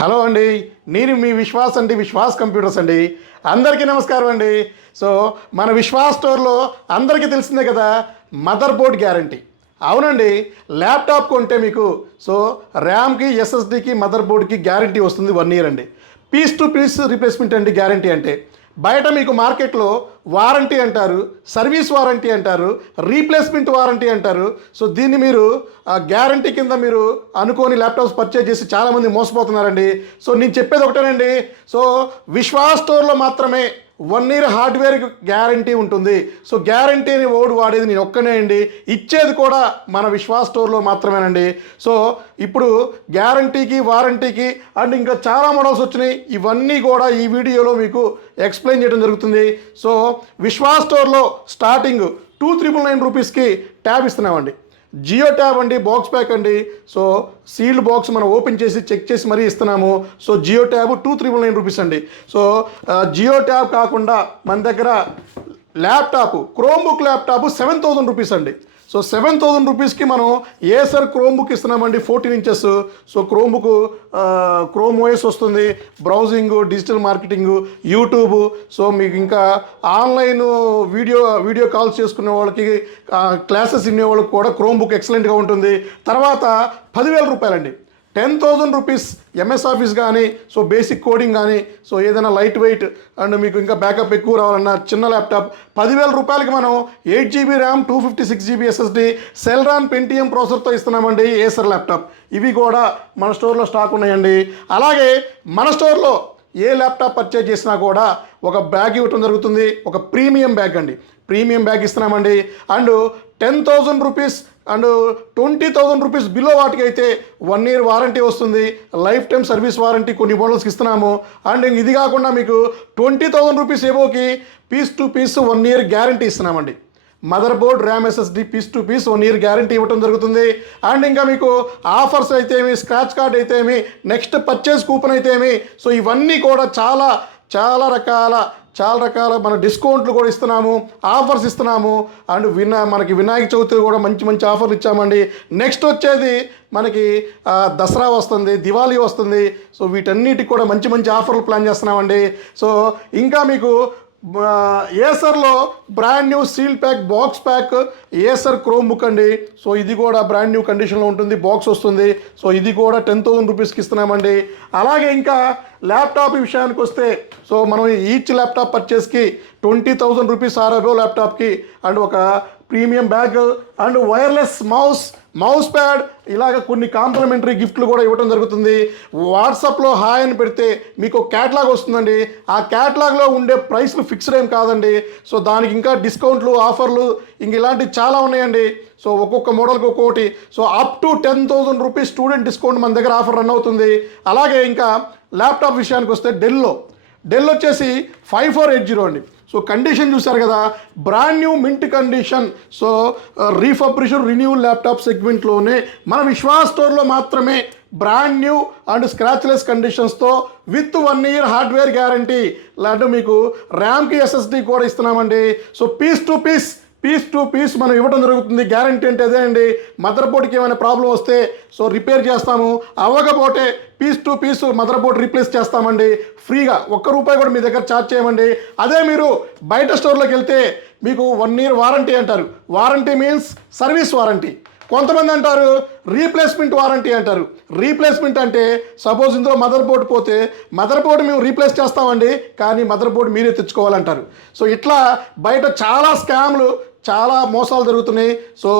Hello అండి, నేను మీ విశ్వాస్ అండి, విశ్వాస్ కంప్యూటర్స్ అండి. అందరికీ నమస్కారం అండి. సో మన విశ్వాస్ స్టోర్లో అందరికీ తెలిసిందే కదా, మదర్ బోర్డ్ గ్యారంటీ. అవునండి, ల్యాప్టాప్ కొంటే మీకు ర్యామ్కి ఎస్ఎస్డికి మదర్ బోర్డ్కి గ్యారంటీ వస్తుంది 1 year అండి. పీస్ టు పీస్ రీప్లేస్మెంట్ అండి గ్యారంటీ అంటే. బయట మీకు మార్కెట్లో వారంటీ అంటారు, సర్వీస్ వారంటీ అంటారు, రీప్లేస్మెంట్ వారంటీ అంటారు. సో దీన్ని మీరు గ్యారంటీ కింద మీరు అనుకోని ల్యాప్టాప్స్ పర్చేజ్ చేసి చాలామంది మోసపోతున్నారండి. సో నేను చెప్పేది ఒకటేనండి, విశ్వాస్ స్టోర్లో మాత్రమే 1 year హార్డ్వేర్ గ్యారంటీ ఉంటుంది. సో గ్యారంటీ అని ఓడి వాడేది నేను ఒక్కనే అండి, ఇచ్చేది కూడా మన విశ్వాస్ స్టోర్లో మాత్రమేనండి. సో ఇప్పుడు గ్యారంటీకి, వారంటీకి అండ్ ఇంకా చాలా మోడల్స్ వచ్చినాయి. ఇవన్నీ కూడా ఈ వీడియోలో మీకు ఎక్స్ప్లెయిన్ చేయడం జరుగుతుంది. సో విశ్వాస్ స్టోర్లో స్టార్టింగ్ 2,999 రూపీస్కి ట్యాబ్ ఇస్తున్నామండి. జియో ట్యాబ్ అండి, బాక్స్ ప్యాక్ అండి. సో సీల్డ్ బాక్స్ మనం ఓపెన్ చేసి చెక్ చేసి మరీ ఇస్తున్నాము. సో జియో ట్యాబ్ 2,999 రూపీస్ అండి. సో జియో ట్యాబ్ కాకుండా మన దగ్గర ల్యాప్టాప్, క్రోమ్బుక్ ల్యాప్టాప్ 7,000 రూపీస్ అండి. సో 7,000 రూపీస్కి మనం ఏసర్ క్రోమ్బుక్ ఇస్తున్నామండి, 14 inches. సో క్రోమ్ ఓఎస్ వస్తుంది, browsing, digital marketing, YouTube. So మీకు ఇంకా ఆన్లైన్ వీడియో కాల్స్ చేసుకునే వాళ్ళకి, క్లాసెస్ వినే వాళ్ళకి కూడా క్రోమ్బుక్ ఎక్సలెంట్గా ఉంటుంది. తర్వాత 10,000 రూపాయలండి, 10,000 రూపీస్ ఎంఎస్ ఆఫీస్ కానీ, సో బేసిక్ కోడింగ్ కానీ, సో ఏదైనా లైట్ వెయిట్ అండ్ మీకు ఇంకా బ్యాకప్ ఎక్కువ రావాలన్నా చిన్న ల్యాప్టాప్ 10,000 రూపాయలకి మనం 8GB RAM, 256GB SSD, Celeron Pentium ప్రాసెసర్తో ఇస్తున్నామండి ఏసర్ ల్యాప్టాప్. ఇవి కూడా మన స్టోర్లో స్టాక్ ఉన్నాయండి. అలాగే మన స్టోర్లో ఏ ల్యాప్టాప్ పర్చేజ్ చేసినా కూడా ఒక బ్యాగ్ ఇవ్వటం జరుగుతుంది, ఒక ప్రీమియం బ్యాగ్ అండి. ప్రీమియం బ్యాగ్ ఇస్తున్నామండి. And 10,000 rupees and 20,000 rupees below వాటికి అయితే 1 year వారంటీ వస్తుంది, లైఫ్ టైం సర్వీస్ వారంటీ కొన్ని మోడల్స్కి ఇస్తున్నాము. అండ్ ఇది కాకుండా మీకు 20,000 రూపీస్ ఏవోకి piece to piece 1 year guarantee ఇస్తున్నామండి. Mother board, RAM, SSD piece to piece 1 year guarantee ఇవ్వడం జరుగుతుంది. అండ్ ఇంకా మీకు ఆఫర్స్ అయితే ఏమి, స్క్రాచ్ కార్డ్ అయితే ఏమి, నెక్స్ట్ పర్చేజ్ కూపన్ అయితే ఏమి, సో ఇవన్నీ కూడా చాలా రకాల మన డిస్కౌంట్లు కూడా ఇస్తున్నాము, ఆఫర్స్ ఇస్తున్నాము. అండ్ మనకి వినాయక చవితి కూడా మంచి ఆఫర్లు ఇచ్చామండి. నెక్స్ట్ వచ్చేది మనకి దసరా వస్తుంది, దివాళీ వస్తుంది. సో వీటన్నిటికి కూడా మంచి ఆఫర్లు ప్లాన్ చేస్తున్నామండి. సో ఇంకా మీకు ఏసర్లో brand new seal pack, box pack Acer Chromebook అండి. సో ఇది కూడా బ్రాండ్ న్యూ కండిషన్లో ఉంటుంది, బాక్స్ వస్తుంది. సో ఇది కూడా 10,000 రూపీస్కి ఇస్తున్నామండి. అలాగే ఇంకా ల్యాప్టాప్ విషయానికి వస్తే, సో మనం ఈచ్ ల్యాప్టాప్ పర్చేస్కి 20,000 రూపీస్ ఆర్ఎబో ల్యాప్టాప్కి అండ్ ఒక premium bag and wireless mouse pad, ఇలాగ కొన్ని కాంప్లిమెంటరీ గిఫ్ట్లు కూడా ఇవ్వడం జరుగుతుంది. వాట్సాప్లో హాయ్ అని పెడితే మీకు క్యాటలాగ్ వస్తుందండి. ఆ క్యాటలాగ్లో ఉండే ప్రైస్లు ఫిక్స్డ్ ఏం కాదండి. సో దానికి ఇంకా డిస్కౌంట్లు, ఆఫర్లు ఇంక ఇలాంటివి చాలా ఉన్నాయండి. సో ఒక్కొక్క మోడల్కి ఒక్కొక్కటి. So up to 10,000 rupees student discount మన దగ్గర ఆఫర్ రన్ అవుతుంది. అలాగే ఇంకా ల్యాప్టాప్ విషయానికి వస్తే డెల్ వచ్చేసి 5480 అండి. సో కండిషన్ చూసారు కదా, brand new mint condition. So refurbished renewal laptop సెగ్మెంట్లోనే మన విశ్వాస్ స్టోర్లో మాత్రమే బ్రాండ్ న్యూ అండ్ స్క్రాచ్లెస్ కండిషన్స్తో విత్ 1 year హార్డ్వేర్ గ్యారంటీ. లాంటి మీకు ర్యామ్కి ఎస్ఎస్డి కూడా ఇస్తున్నామండి. సో పీస్ టు పీస్ మనం ఇవ్వడం జరుగుతుంది. గ్యారంటీ అంటే అదే అండి, మదర్ బోర్డ్కి ఏమైనా ప్రాబ్లం వస్తే సో రిపేర్ చేస్తాము, అవ్వకపోతే piece to piece motherboard replace చేస్తామండి ఫ్రీగా. ₹1 కూడా మీ దగ్గర ఛార్జ్ చేయమండి. అదే మీరు బయట స్టోర్లోకి వెళ్తే మీకు 1 year వారంటీ అంటారు. Warranty means service warranty. కొంతమంది అంటారు రీప్లేస్మెంట్ వారంటీ అంటారు. రీప్లేస్మెంట్ అంటే సపోజ్ ఇందులో మదర్ బోర్డు పోతే మదర్ బోర్డు మేము రీప్లేస్ చేస్తామండి, కానీ మదర్ బోర్డు మీరే తెచ్చుకోవాలంటారు. సో ఇట్లా బయట చాలా స్కామ్లు, చాలా మోసాలు జరుగుతున్నాయి. సో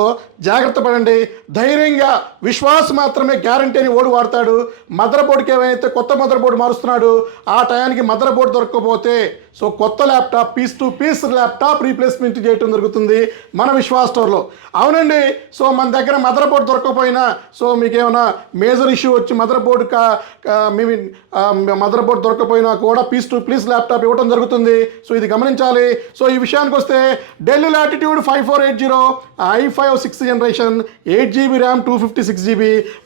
జాగ్రత్త పడండి, ధైర్యంగా. విశ్వాస్ మాత్రమే గ్యారంటీ అని ఓడి వాడతాడు. మదర్ బోర్డుకి ఏమైతే కొత్త మదర్ బోర్డు మారుస్తున్నాడు, ఆ టయానికి మదర్ బోర్డు దొరకకపోతే సో కొత్త laptop, piece to piece laptop replacement చేయడం జరుగుతుంది మన విశ్వాస్ స్టోర్లో. అవునండి, సో మన దగ్గర మదర్ బోర్డు దొరకకపోయినా, సో మీకు ఏమైనా మేజర్ ఇష్యూ వచ్చి మదర్ బోర్డు దొరకకపోయినా కూడా పీస్ టు పీస్ ల్యాప్టాప్ ఇవ్వడం జరుగుతుంది. సో ఇది గమనించాలి. సో ఈ విషయానికి వస్తే del latitude latitude 5480 i5 6th generation 8 GB RAM 256 GB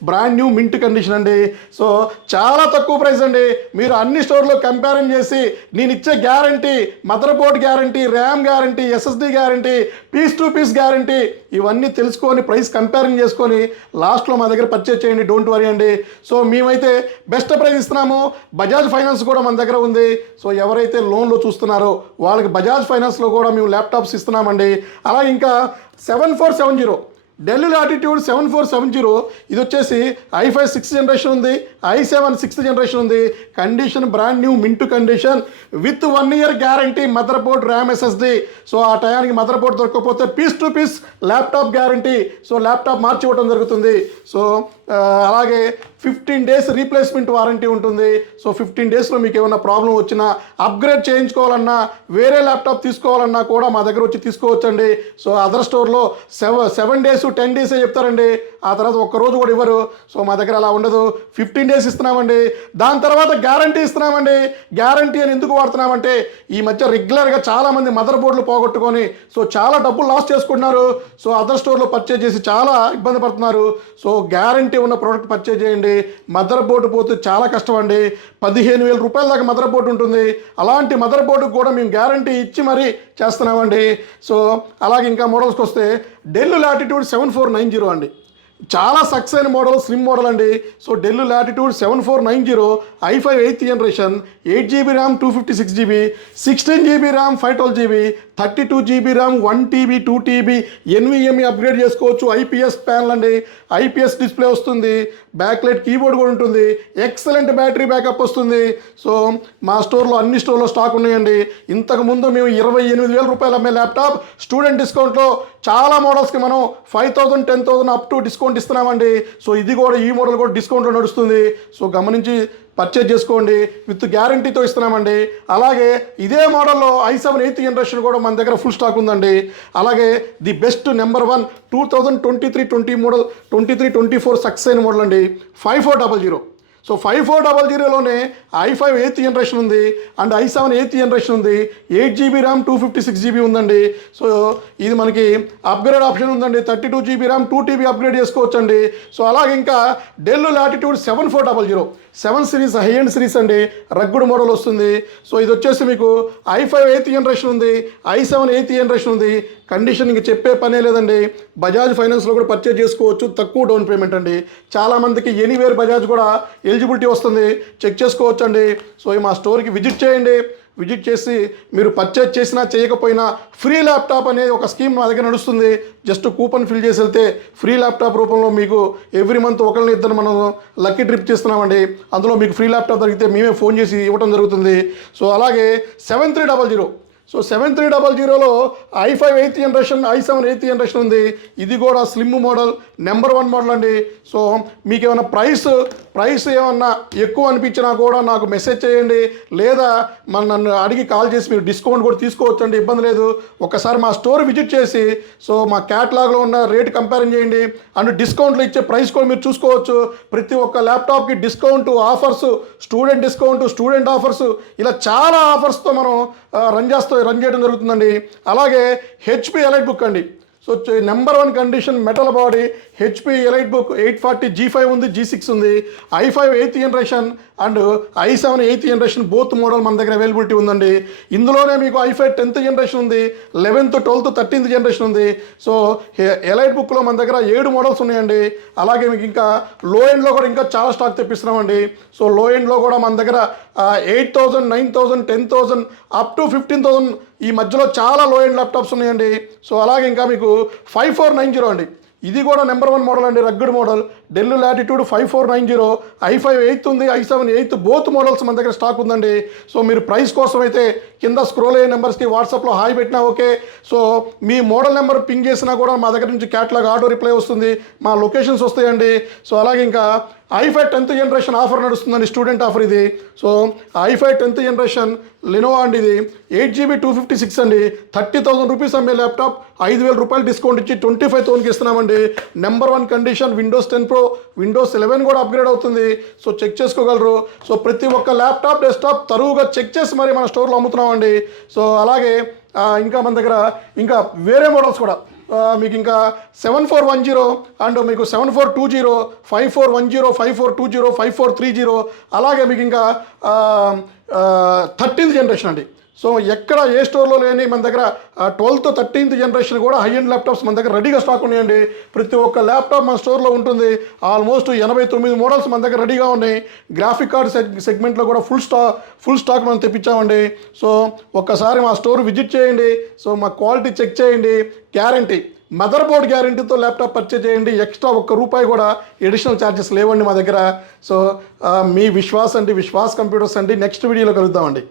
brand new mint condition అండి. సో చాలా తక్కువ ప్రైస్ అండి. మీరు అన్ని స్టోర్లో కంపారిజన్ చేసి నేను ఇచ్చే guarantee, mother board guarantee, RAM guarantee, SSD guarantee, piece to piece guarantee ఇవన్నీ తెలుసుకొని ప్రైస్ కంపారిజన్ చేసుకొని లాస్ట్లో మా దగ్గర పర్చేజ్ చేయండి. డోంట్ వరీ అండి. సో మేమైతే బెస్ట్ ప్రైస్ ఇస్తున్నాము. బజాజ్ ఫైనాన్స్ కూడా మన దగ్గర ఉంది. సో ఎవరైతే లోన్లో చూస్తున్నారో వాళ్ళకి బజాజ్ ఫైనాన్స్లో కూడా మేము ల్యాప్టాప్స్ ఇస్తున్నామండి. అలా ఇంకా 7470 డెల్ లాటిట్యూడ్ 7470 ఇది వచ్చేసి i5 6th జనరేషన్ ఉంది, i7 6th జనరేషన్ ఉంది. Condition brand new mint condition with 1 year guarantee, mother board, RAM, SSD. So ఆ టయానికి మదర్ బోర్డ్ దొరకకపోతే piece to piece laptop guarantee. So laptop మార్చి ఇవ్వడం జరుగుతుంది. సో అలాగే 15 days రీప్లేస్మెంట్ వారంటీ ఉంటుంది. సో 15 daysలో మీకు ఏమైనా ప్రాబ్లం వచ్చినా, అప్గ్రేడ్ చేయించుకోవాలన్నా, వేరే ల్యాప్టాప్ తీసుకోవాలన్నా కూడా మా దగ్గర వచ్చి తీసుకోవచ్చండి. సో అదర్ స్టోర్లో 7 days 10 days చెప్తారండి, ఆ తర్వాత ఒక్కరోజు కూడా ఇవ్వరు. సో మా దగ్గర అలా ఉండదు. 15 days ఇస్తున్నామండి. దాని తర్వాత గ్యారంటీ ఇస్తున్నామండి. గ్యారంటీ అని ఎందుకు వాడుతున్నామంటే ఈ మధ్య రెగ్యులర్గా చాలామంది మదర్ బోర్డులు పోగొట్టుకొని సో చాలా డబ్బులు లాస్ చేసుకుంటున్నారు. సో అదర్ స్టోర్లో పర్చేజ్ చేసి చాలా ఇబ్బంది పడుతున్నారు. సో గ్యారంటీ ఉన్న ప్రోడక్ట్ పర్చేజ్ చేయండి. మదర్ బోర్డు పోతే చాలా కష్టం అండి. 15,000 రూపాయల దాకా మదర్ బోర్డు ఉంటుంది. అలాంటి మదర్ బోర్డుకు కూడా మేము గ్యారంటీ ఇచ్చి మరీ చేస్తున్నామండి. సో అలాగే ఇంకా మోడల్స్కి వస్తే డెల్ లాటిట్యూడ్ 7490 అండి. చాలా సక్సెస్ అయిన మోడల్, స్లిమ్ మోడల్ అండి. So del latitude 7490 i5 8th generation 8 GB RAM 256 GB 16 GB RAM 512 GB 32 GB RAM 1 TB 2 TB NVMe upgrade చేసుకోవచ్చు. IPS ప్యానల్ అండి, IPS డిస్ప్లే వస్తుంది, బ్యాక్లైట్ కీబోర్డ్ కూడా ఉంటుంది, ఎక్సలెంట్ బ్యాటరీ బ్యాకప్ వస్తుంది. So మా స్టోర్లో అన్ని స్టోర్లో స్టాక్ ఉన్నాయండి. ఇంతకుముందు మేము 28,000 రూపాయలు అమ్మే ల్యాప్టాప్ స్టూడెంట్ డిస్కౌంట్లో చాలా మోడల్స్కి మనం 5,000 10,000 అప్ టు డిస్కౌంట్ ఇస్తున్నామండి. సో ఇది కూడా, ఈ మోడల్ కూడా డిస్కౌంట్లో నడుస్తుంది. సో గమనించి పర్చేజ్ చేసుకోండి. విత్ గ్యారంటీతో ఇస్తున్నామండి. అలాగే ఇదే మోడల్లో i7 8th జనరేషన్ కూడా మన దగ్గర ఫుల్ స్టాక్ ఉందండి. అలాగే the best number 1 2023-20 model 23-24 success అయిన మోడల్ అండి 5400. సో 5400లోనే i5 8th జనరేషన్ ఉంది అండ్ i7 8th జనరేషన్ ఉంది. 8 GB ర్యామ్ 256 GB ఉందండి. సో ఇది మనకి అప్గ్రేడ్ ఆప్షన్ ఉందండి. 32 GB ర్యామ్ 2 TB అప్గ్రేడ్ చేసుకోవచ్చండి. సో అలాగే ఇంకా del latitude 7400 7 series high end series అండి, రగ్గుడు మోడల్ వస్తుంది. సో ఇది వచ్చేసి మీకు i5 8th జనరేషన్ ఉంది, i7 8th జనరేషన్ ఉంది. కండిషన్ ఇంక చెప్పే పనే లేదండి. బజాజ్ ఫైనాన్స్లో కూడా పర్చేజ్ చేసుకోవచ్చు, తక్కువ డౌన్ పేమెంట్ అండి. చాలామందికి ఎనీవేర్ బజాజ్ కూడా ఎలిజిబిలిటీ వస్తుంది, చెక్ చేసుకోవచ్చు అండి. సో మా స్టోర్కి విజిట్ చేయండి. విజిట్ చేసి మీరు పర్చేజ్ చేసినా చేయకపోయినా ఫ్రీ ల్యాప్టాప్ అనేది ఒక స్కీమ్ మా దగ్గర నడుస్తుంది. జస్ట్ కూపన్ ఫిల్ చేసి వెళ్తే ఫ్రీ ల్యాప్టాప్ రూపంలో మీకు ఎవ్రీ మంత్ ఒకరిని ఇద్దరు మనం లక్కీ ట్రిప్ చేస్తున్నామండి. అందులో మీకు ఫ్రీ ల్యాప్టాప్ దొరికితే మేమే ఫోన్ చేసి ఇవ్వడం జరుగుతుంది. సో అలాగే 7300 so 7300లో i5 8th generation, i7 8th generation ఉంది. ఇది కూడా స్లిమ్ మోడల్, నెంబర్ 1 మోడల్ అండి. సో మీకు ఏమైనా ప్రైస్ ఏమన్నా ఎక్కువ అనిపించినా కూడా నాకు మెసేజ్ చేయండి, లేదా నన్ను అడిగి కాల్ చేసి మీరు డిస్కౌంట్ కూడా తీసుకోవచ్చండి, ఇబ్బంది లేదు. ఒకసారి మా స్టోర్ విజిట్ చేసి సో మా క్యాటలాగ్లో ఉన్న రేట్ కంపేర్ చేయండి అండ్ డిస్కౌంట్లు ఇచ్చే ప్రైస్ కూడా మీరు చూసుకోవచ్చు. ప్రతి ఒక్క ల్యాప్టాప్కి discount offers, student discount, student offers, ఇలా చాలా ఆఫర్స్తో మనం రన్ చేయడం జరుగుతుందండి. అలాగే HP ఎలైట్ బుక్ అండి. So number 1 condition metal body HP Elite Book 840 G5 ఉంది, G6 ఉంది. i5 8th generation and i7 8th generation both model మన దగ్గర అవైలబిలిటీ ఉందండి. ఇందులోనే మీకు i5 10th జనరేషన్ ఉంది, 11th 12th 13th జనరేషన్ ఉంది. సో ఎలైట్ బుక్లో మన దగ్గర 7 మోడల్స్ ఉన్నాయండి. అలాగే మీకు ఇంకా లో ఎండ్లో కూడా ఇంకా చాలా స్టాక్ తెప్పిస్తున్నామండి. సో లో ఎండ్లో కూడా మన దగ్గర 8,000 9,000 10,000 అప్ టు 15,000 ఈ మధ్యలో చాలా లో ఎండ్ ల్యాప్టాప్స్ ఉన్నాయండి. సో అలాగే ఇంకా మీకు 5490 అండి. ఇది కూడా నెంబర్ 1 మోడల్ అండి, rugged model. Del latitude 5490 i5 8th ఉంది, i7 8th బోత్ మోడల్స్ మన దగ్గర స్టాక్ ఉందండి. సో మీరు ప్రైస్ కోసం అయితే కింద స్క్రోల్ అయ్యే నెంబర్స్కి వాట్సాప్లో హాయ్ పెట్టినా ఓకే. సో మీ మోడల్ నెంబర్ పింగ్ చేసినా కూడా మా దగ్గర నుంచి క్యాటలాగ్ ఆటో రిప్లై వస్తుంది, మా లొకేషన్స్ వస్తాయండి. సో అలాగే ఇంకా i5 10th జనరేషన్ ఆఫర్ నడుస్తుందండి, స్టూడెంట్ ఆఫర్ ఇది. So i5 10th generation Lenovo అండి, ఇది 8 GB 256 అండి. 30,000 రూపీస్ అమ్మే ల్యాప్టాప్ 5,000 రూపాయలు డిస్కౌంట్ ఇచ్చి 25,000కి ఇస్తున్నామండి. Number 1 condition, Windows 10 Pro, Windows 11 కూడా అప్గ్రేడ్ అవుతుంది. సో చెక్ చేసుకోగలరు. సో ప్రతి ఒక్క ల్యాప్టాప్, డెస్క్టాప్ తరువుగా చెక్ చేసి మరి మన స్టోర్లో అమ్ముతున్నామండి. సో అలాగే ఇంకా మన దగ్గర ఇంకా వేరే మోడల్స్ కూడా మీకు ఇంకా 7410 అండ్ మీకు 7420, 5410, 5420, 5430, అలాగే మీకు ఇంకా 13th జనరేషన్ అండి. సో ఎక్కడ ఏ స్టోర్లో లేని మన దగ్గర 12th 13th జనరేషన్ కూడా హై ఎండ్ ల్యాప్టాప్స్ మన దగ్గర రెడీగా స్టాక్ ఉన్నాయండి. ప్రతి ఒక్క ల్యాప్టాప్ మన స్టోర్లో ఉంటుంది. ఆల్మోస్ట్ 89 మోడల్స్ మన దగ్గర రెడీగా ఉన్నాయి. గ్రాఫిక్ కార్డ్ సెగ్మెంట్లో కూడా ఫుల్ స్టాక్ మనం తెప్పించామండి. సో ఒక్కసారి మా స్టోర్ విజిట్ చేయండి. సో మా క్వాలిటీ చెక్ చేయండి. గ్యారంటీ, మదర్ బోర్డ్ గ్యారంటీతో ల్యాప్టాప్ పర్చేజ్ చేయండి. ఎక్స్ట్రా ₹1 కూడా ఎడిషనల్ ఛార్జెస్ లేవండి మా దగ్గర. సో మీ విశ్వాస్ కంప్యూటర్స్ అండి. నెక్స్ట్ వీడియోలో కలుద్దామండి.